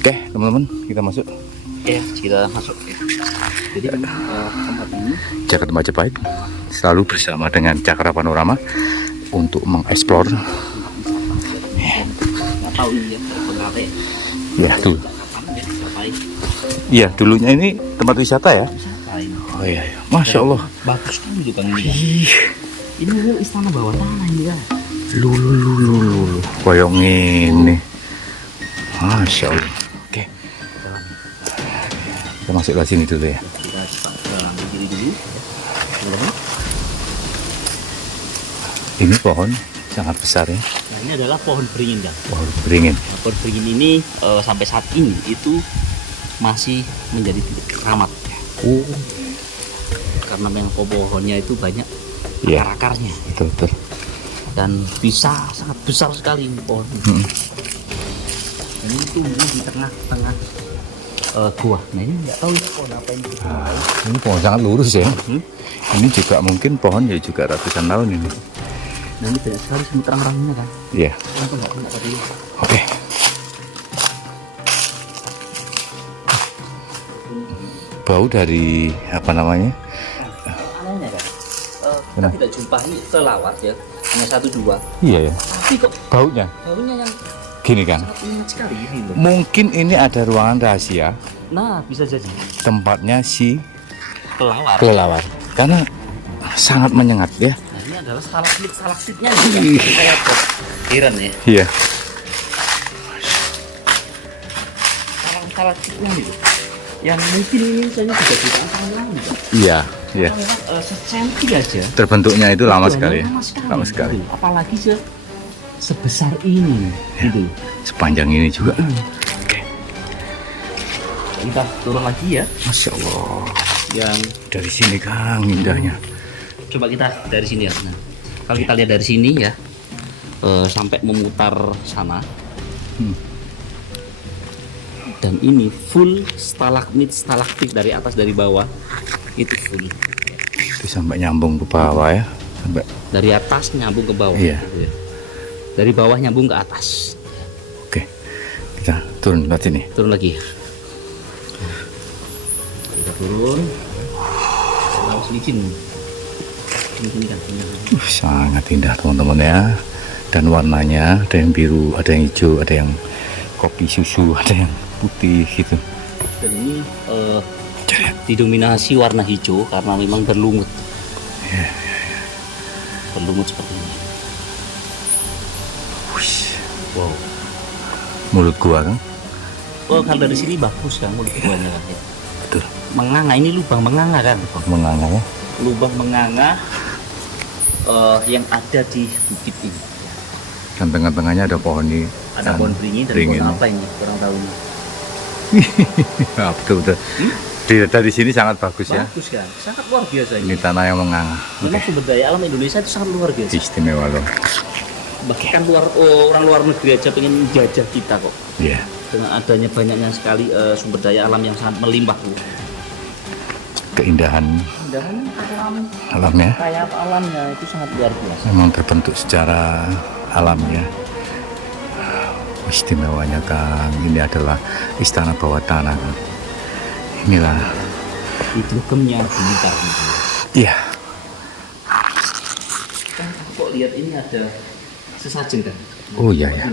Oke, teman-teman, kita masuk. Oke, kita masuk ya. Jadi tempat ini Jakarta Majapahit selalu bersama dengan Cakra Panorama untuk mengeksplor. nggak tahu ini ya berpengaruh Ya, dulu. kapan ya sampai Iya, dulunya ini tempat wisata ya. wisata ini. Oh iya, iya. Masya Allah. Bagus kan gitu bang ini. Kan? Ih, Ini real istana bawah tanah ini kan. lulu. Koyong ini. Masya Allah. Oke, kita masuk ke sini dulu ya. Kita coba diri dulu. Ya. Ini pohon sangat besar ya. Nah ini adalah pohon beringin kan. Pohon beringin. Nah, pohon beringin ini sampai saat ini itu masih menjadi titik keramat ya. Karena memang pohonnya itu banyak Iya. akar-akarnya Betul. dan bisa sangat besar sekali ini pohon. Dan ini tumbuh di tengah-tengah gua. Nah ini nggak tahu ini pohon apa ini. Ini pohon sangat lurus ya. Hmm? Ini juga mungkin pohon ya juga ratusan tahun ini. Nah ini banyak sekali semut terang-terangnya kan. Iya. Enggak tadi. Oke. Bau dari apa namanya? Anehnya kan, kita tidak jumpai kelawar ya, hanya 1-2. Iya ya. Tapi kok Baunya baunya yang gini kan. sangat unik sekali ini loh. Mungkin ini ada ruangan rahasia Nah bisa jadi tempatnya si kelawar. kelelawar karena sangat menyengat ya. Nah ini adalah stalagmitnya nih. Saya heran ya. Iya. Stalagmitnya nih. Yang mungkin ini misalnya 3 jutaan tahun lalu. Iya. Iya. Secenti aja. Terbentuknya itu lama sekali ya. Lama sekali. Gitu. Apalagi sebesar ini gitu. Sepanjang ini juga. Kita turun lagi ya. Masya Allah. Yang Dari sini Kang indahnya. coba kita dari sini ya. Nah, kalau kita lihat dari sini ya sampai memutar sana. Dan ini full stalaktit dari atas dari bawah itu full. Itu sampai nyambung ke bawah ya. Sampai Dari atas nyambung ke bawah. Iya. Gitu ya. Dari bawah nyambung ke atas. oke. Kita turun ke sini. Turun lagi. Kita turun. Harus licin. Ini kan. Sangat indah teman-teman ya. Dan warnanya ada yang biru, ada yang hijau, ada yang kopi susu, ada yang putih gitu. Dan ini didominasi warna hijau karena memang berlumut. Berlumut seperti ini. Wow. Mulut gua kan. Oh kalau dari sini bagus kan mulut guanya kan. Ya. Betul. Menganga ini lubang menganga kan. Menganga ya. Lubang menganga yang ada di bukit ini. Dan tengah-tengahnya ada pohon ini. Ada pohon beringin dan pohon apa ini kurang tahu. Ya, betul. Dari sini sangat bagus ya. Bagus kan, sangat luar biasa Ini ini. tanah yang menganga. Memang sumber daya alam Indonesia itu sangat luar biasa. Istimewa loh. Bahkan orang luar negeri aja pengen jajah kita kok. Iya. Dengan adanya banyaknya sekali sumber daya alam yang sangat melimpah. Keindahan Dan alamnya kayak alamnya itu sangat luar biasa. memang terbentuk secara alam ya. Istimewanya Kang, ini adalah istana bawah tanah Kang. Inilah. Itu gemnya Blitar. Iya. Kan kok lihat ini ada sesajen kan? Oh iya ya.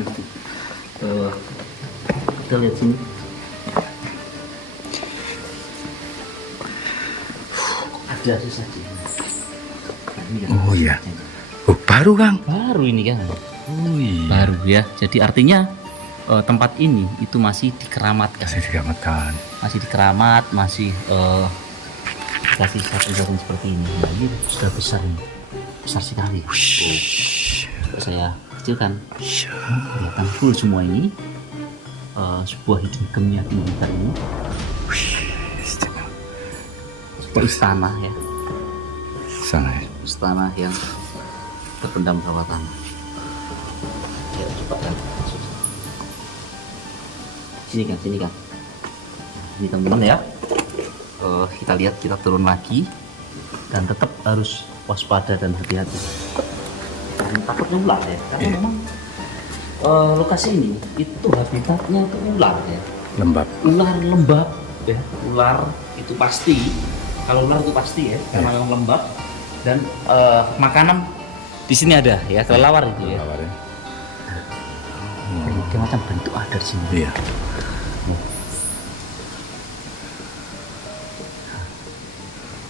Kita lihat sini. Ada sesajen. Nah, ini kan Oh iya. sesajen. Oh baru Kang. Baru ini kan. Oh iya. Baru ya. Jadi artinya tempat ini itu masih dikeramatkan. Masih dikeramatkan. Masih dikeramat, masih kasih satu seperti ini. Nah, ini sudah besar ini. Besar sekali. Saya kecilkan. Kelihatan full semua ini. Sebuah hidung gemnya di Blitar ini. Sebuah istana ya. Sana ya. Istana yang terpendam bawah tanah. Ya, coba kan. Sini kan. Ini teman-teman ya. Kita lihat, kita turun lagi dan tetap harus waspada dan hati-hati. Takutnya ular ya, karena memang lokasi ini itu habitatnya itu ular ya. Lembab. Ular lembab ya, ular itu pasti. Kalau ular itu pasti ya, karena memang lembab dan makanan di sini ada ya, kelelawar itu ya. Kelelawar ya. Berbagai macam bentuk ada di sini. Iya.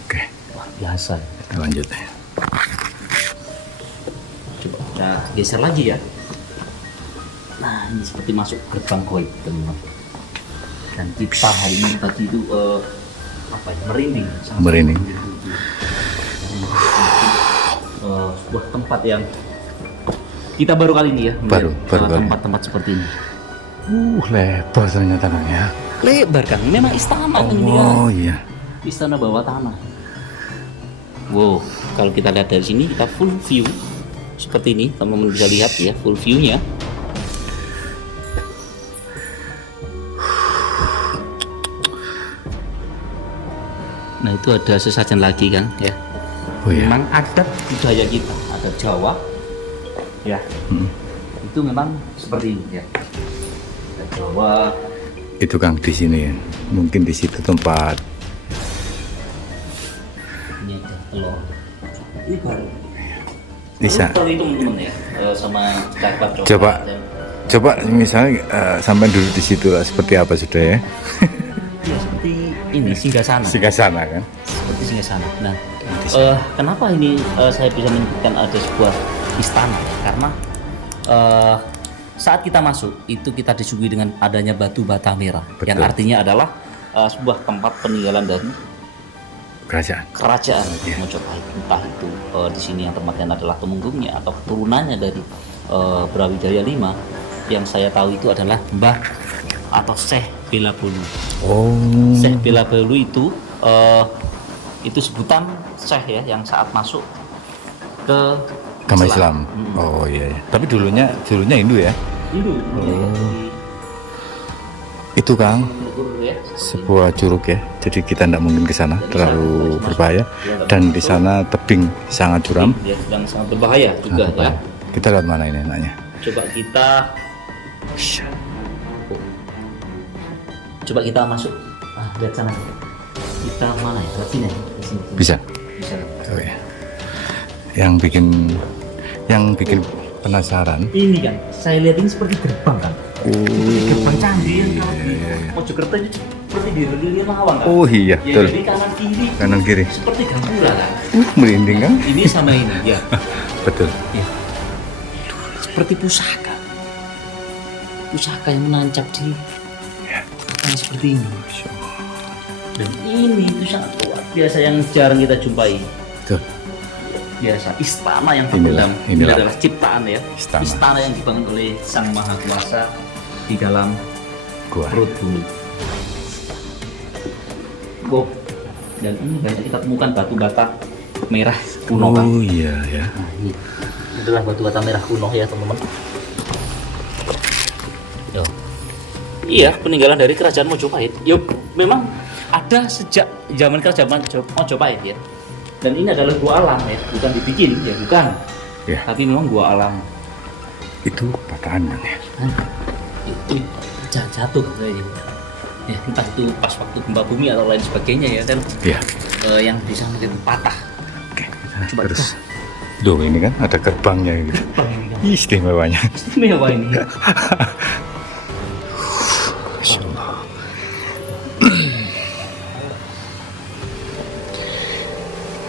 Oke, Luar biasa. kita lanjut ya. Coba kita geser lagi ya. Nah, ini seperti masuk gerbang goib, teman-teman. Dan kita hari ini tadi itu apa ya, merinding. sangat Merinding. Sebuah tempat yang kita baru kali ini ya Baru kali. tempat-tempat seperti ini. Lebar ternyata Kang ya. Lebar kan, memang istana kan ini kan. Oh iya. Istana bawah tanah. Wow, kalau kita lihat dari sini kita full view seperti ini, teman-teman bisa lihat ya full view-nya. Nah itu ada sesajen lagi kan ya. Oh iya. Memang adat budaya kita, adat Jawa ya. Itu memang seperti ini ya. Adat Jawa. Itu Kang di sini ya. Mungkin di situ tempat. Ini ada telur. Ini baru. Bisa. Telur itu teman-teman ya, sama coklat. Coba misalnya sampai dulu di situ lah, seperti apa sudah ya? Ya seperti ini singgasana. Singgasana kan? Seperti singgasana. Nah, kenapa ini saya bisa menyebutkan ada sebuah istana? Karena saat kita masuk itu kita disuguhi dengan adanya batu bata merah, Betul. yang artinya adalah sebuah tempat peninggalan dari kerajaan Iya. Mojopahit. Entah itu di sini yang tempatnya adalah temunggungnya atau keturunannya dari Brawijaya V. Yang saya tahu itu adalah Mbah atau Syekh Bela Bolu. Oh. Syekh Bela Bolu itu sebutan Syekh ya yang saat masuk ke Agama Islam. Oh iya, iya. Tapi dulunya Hindu ya? Hindu. Itu Kang, Ya. sebuah curug ya. Jadi kita tidak mungkin ke sana, terlalu berbahaya. Dan di sana tebing sangat curam. Dia sedang sangat berbahaya juga ya. Kita lihat mana ini enaknya. Coba kita masuk. Lihat sana. Kita mana ya? Lewat sini. Di sini. Bisa? Bisa. Oh ya. Yang bikin penasaran. Ini kan, saya lihat ini seperti gerbang kan. Gerbang candi yang kalau di iya. Mojokerto itu seperti di Lilian Lawang kan. Oh iya, Ya, betul. jadi Kanan kiri. seperti gapura kan. Merinding kan? Ini sama ini ya. Betul. Ya. Seperti pusaka. Pusaka yang menancap di apa seperti ini. Dan ini itu sangat luar biasa yang jarang kita jumpai. Tuh. Biasa istana yang Inilah, terpendam. Ini inilah. adalah ciptaan ya. Istana. Yang dibangun oleh Sang Maha Kuasa di dalam Gua. perut bumi. Dan ini banyak kita temukan batu bata merah kuno kan. Oh iya ya. Nah, ini adalah batu bata merah kuno ya teman-teman. Yo. Iya, peninggalan dari kerajaan Mojopahit. Yo, memang ada sejak zaman kerajaan Mojopahit ya. Dan ini adalah gua alam ya, bukan dibikin ya, bukan. Ya. Tapi memang gua alam. Itu patahan Bang, ya. Itu jatuh kayaknya. Ya, entah itu pas waktu gempa bumi atau lain sebagainya ya kan. Iya. Yang bisa menjadi patah. Oke, kita Coba terus. Duh, ini kan ada gerbangnya gitu. Gerbang ini kan. Istimewanya. Istimewa ini. Masya Allah.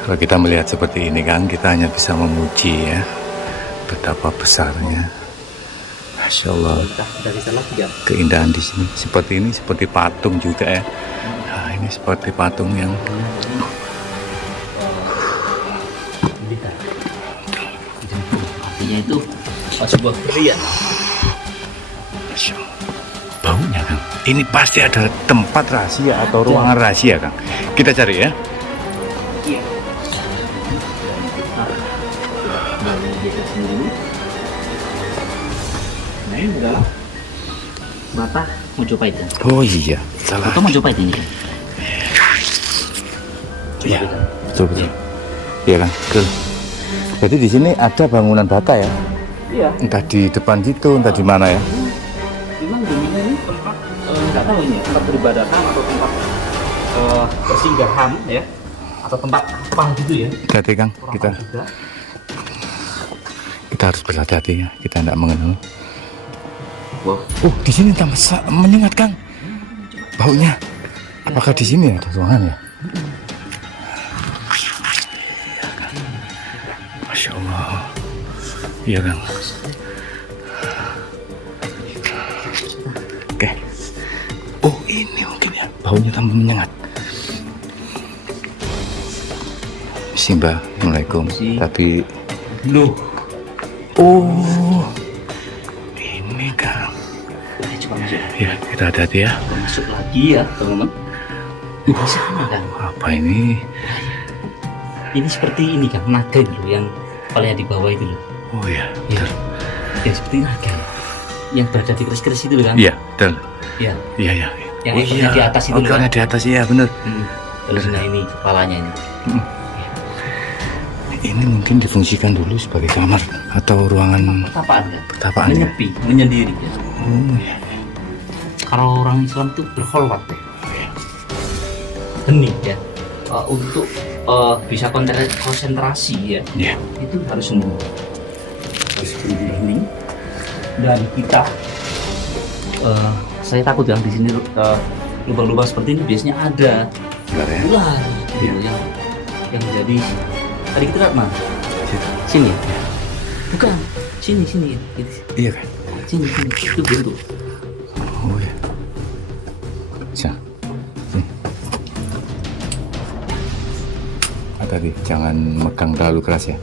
Kalau kita melihat seperti ini kan, kita hanya bisa memuji ya betapa besarnya. Masya Allah. Kita bisa lagi ya. Keindahan di sini seperti ini, seperti patung juga ya. Nah, ini seperti patung yang Artinya itu sebuah berlian. Masya Allah. Baunya kan. Ini pasti ada tempat rahasia atau ruangan rahasia kan. Kita cari ya. Iya. Nah ini adalah bata Mojopahit ya. Oh iya, salah. Atau Mojopahit ini kan. Coba Iya, kita. betul betul. Iya kan, betul. Jadi di sini ada bangunan bata ya. Iya. Entah di depan situ, entah di mana ya. Memang dulunya ini tempat nggak tahu ini tempat beribadah ham atau tempat bersinggah ham ya, atau tempat apa gitu ya. Hati Kang, kita harus berhati-hati ya, kita tidak mengenal. Wow. Di sini tambah menyengat Kang. Baunya. Apakah di sini ada ruangan ya? Masya Allah. Iya Kang. Oke. Ini mungkin ya. Baunya tambah menyengat. Assalamualaikum. Tapi Loh. Ini Kang. Ayo coba masuk. Ya, kita hati-hati ya. Masuk lagi ya, teman-teman. Di sana kan. Apa ini? Ini seperti ini kan, naga gitu yang kepalanya di bawah itu loh. Oh iya. Ya. Ya seperti naga. Yang berada di keris-keris itu loh kan. Iya, betul. Iya. Iya. Yang ekornya di atas itu loh kan. Di atas ya, benar. Terus nah ini kepalanya ini. Ini mungkin difungsikan dulu sebagai kamar atau ruangan Pertapaan kan? pertapaan ya? Menyepi, menyendiri ya. Iya. Kalau orang Islam itu berkholwat ya. Hening ya. Untuk bisa konsentrasi ya. Iya. Itu harus sungguh. Harus hening. Dan kita saya takut yang di sini lubang-lubang seperti ini biasanya ada Ular ya? ular gitu, yang jadi tadi kita lihat mana? Sini ya? Bukan, sini gitu. Iya kan? Sini itu bentuk. Oh iya. Bisa. Sini. Tadi jangan megang terlalu keras ya.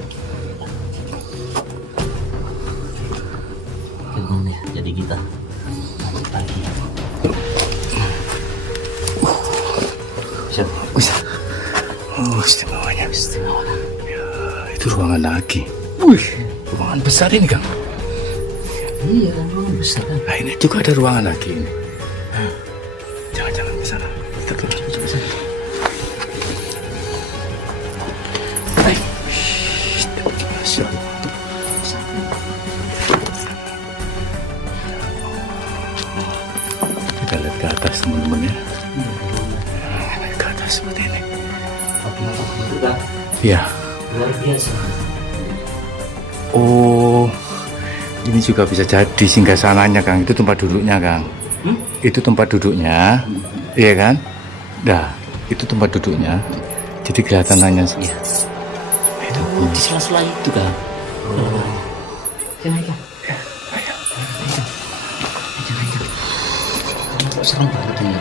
Gimana ya? Jadi kita lanjut lagi. Bisa. Istimewanya. Ya, itu ruangan lagi. Wih, ruangan besar ini Kang. Iya, ruangan besar kan. Nah ini juga ada ruangan lagi ini. Jangan ke sana. Kita turun. Coba sana. Hai. Masya Allah. Kita lihat ke atas teman-teman ya. Ke atas seperti ini. Sudah Iya. luar biasa. Ini juga bisa jadi singgasananya Kang. Itu tempat duduknya Kang. Itu tempat duduknya, iya kan? Nah, itu tempat duduknya. Jadi kelihatan hanya Iya. Itu di sela-sela itu kan. Jangan kan. Jangan. Serem banget ini.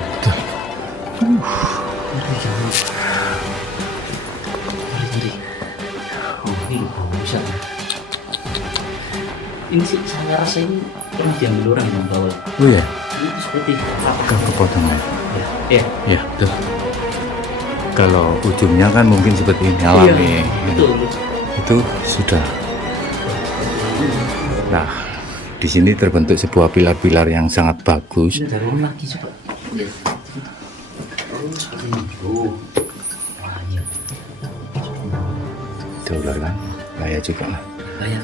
Ngeri. Ini bisa. Ini sih saya rasa ini pernah diambil orang yang bawa. Oh ya, Ini seperti Kang kepotongan. ya. Ya, betul. Kalau ujungnya kan mungkin seperti ini alami. Betul. Itu sudah. Nah, di sini terbentuk sebuah pilar-pilar yang sangat bagus. Ini ada ruang lagi coba. Lihat. Oh, seperti ini. Oh. Wah, iya. Itu ular kan, bahaya juga lah. Bayar.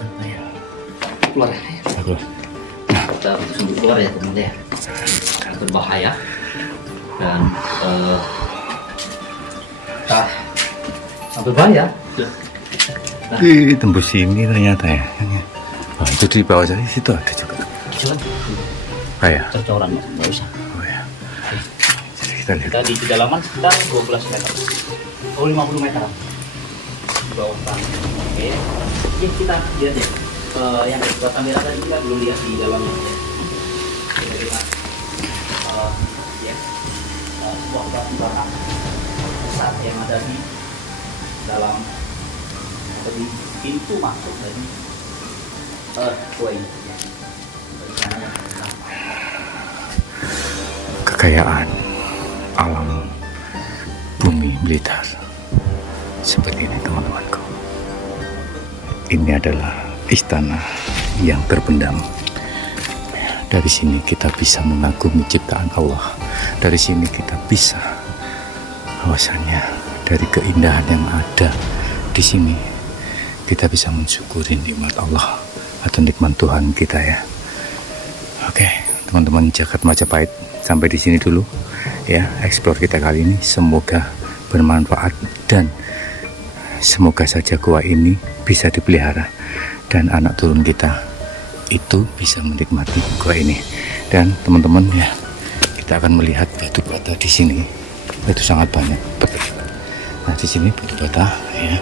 Keluar ya. Bagus. Kita sungguh keluar ya teman-teman ya. Berbahaya. Dan berbahaya. Tembus sini ternyata ya. Oh, itu di bawah sana situ ada juga. Coba. Kayak. Cocoran nggak usah. Oh ya. Jadi kita lihat. Kita di kedalaman sekitar 12 meter. Oh 50 meter. Di bawah tanah. Oke. Ini kita lihat ya. Yang buat kamera tadi kita belum lihat di dalamnya. Bagaimana? Ya. Sebuah batu bara besar yang ada di dalam atau di pintu masuk dari gua ini. Kekayaan alam bumi Blitar seperti ini teman-temanku. Ini adalah istana yang terpendam. Dari sini kita bisa mengagumi ciptaan Allah. Dari sini kita bisa bahwasannya dari keindahan yang ada di sini kita bisa mensyukuri nikmat Allah atau nikmat Tuhan kita ya. Oke, teman-teman Jagat Majapahit, sampai di sini dulu ya explore kita kali ini. Semoga bermanfaat dan semoga saja gua ini bisa dipelihara dan anak turun kita itu bisa menikmati gua ini. Dan teman-teman ya, kita akan melihat batu bata di sini itu sangat banyak. Nah di sini batu bata ya,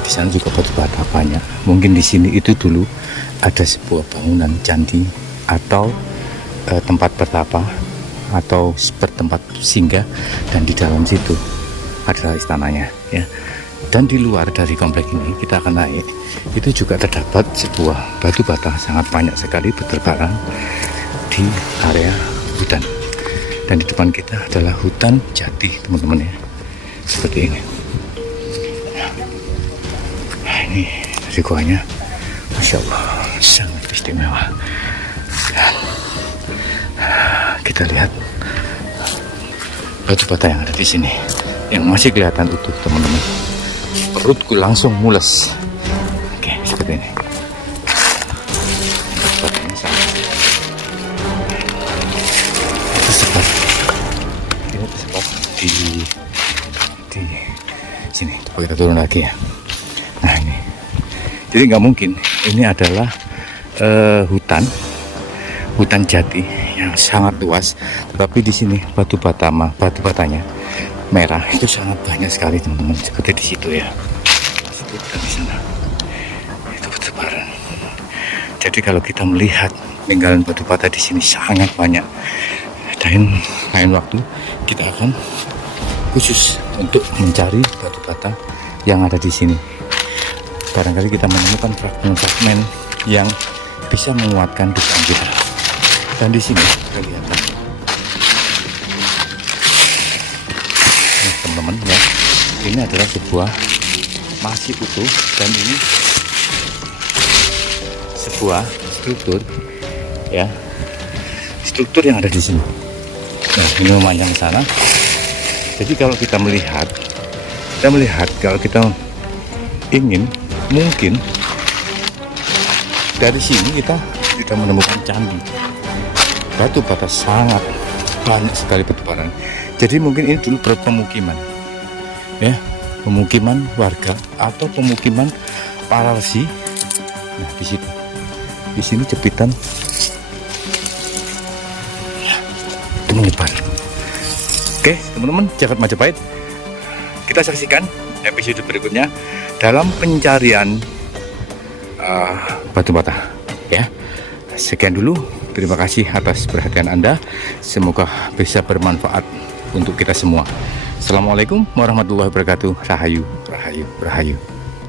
di sana juga batu bata banyak. Mungkin di sini itu dulu ada sebuah bangunan candi atau tempat bertapa atau tempat singgah, dan di dalam situ adalah istananya ya. Dan di luar dari komplek ini kita akan naik, itu juga terdapat sebuah batu bata sangat banyak sekali berterbangan di area hutan. Dan di depan kita adalah hutan jati teman-teman ya, seperti ini. Nah, ini dari guanya, Masya Allah sangat istimewa. Dan kita lihat batu bata yang ada di sini yang masih kelihatan utuh teman-teman. Perutku langsung mules. Oke, seperti ini. Batu batanya sangat tersebar. Ini tersebar di sini. Coba kita turun lagi ya. Nah ini, jadi nggak mungkin ini adalah hutan jati yang sangat luas, tetapi di sini batu batanya merah itu sangat banyak sekali teman-teman, seperti di situ ya. Itu di sana itu bertebaran. Jadi kalau kita melihat peninggalan batu bata di sini sangat banyak, dan lain waktu kita akan khusus untuk mencari batu bata yang ada di sini. Barangkali kita menemukan fragmen-fragmen yang bisa menguatkan dugaan kita. Dan di sini kelihatan teman-teman ya, ini adalah sebuah masih utuh, dan ini sebuah struktur ya, struktur yang ada di sini. Nah ini memanjang ke sana. Jadi kalau kita melihat kalau kita ingin, mungkin dari sini kita tidak menemukan candi. Batu bata sangat banyak sekali bertebaran. Jadi mungkin ini dulu pemukiman ya, pemukiman warga atau pemukiman para resi. Nah di situ, di sini jepitan ya, itu menyebar. Oke teman-teman, Jagat Majapahit, kita saksikan episode berikutnya dalam pencarian batu bata ya. Sekian dulu, terima kasih atas perhatian Anda, semoga bisa bermanfaat untuk kita semua. Assalamualaikum warahmatullahi wabarakatuh. Rahayu, rahayu, rahayu.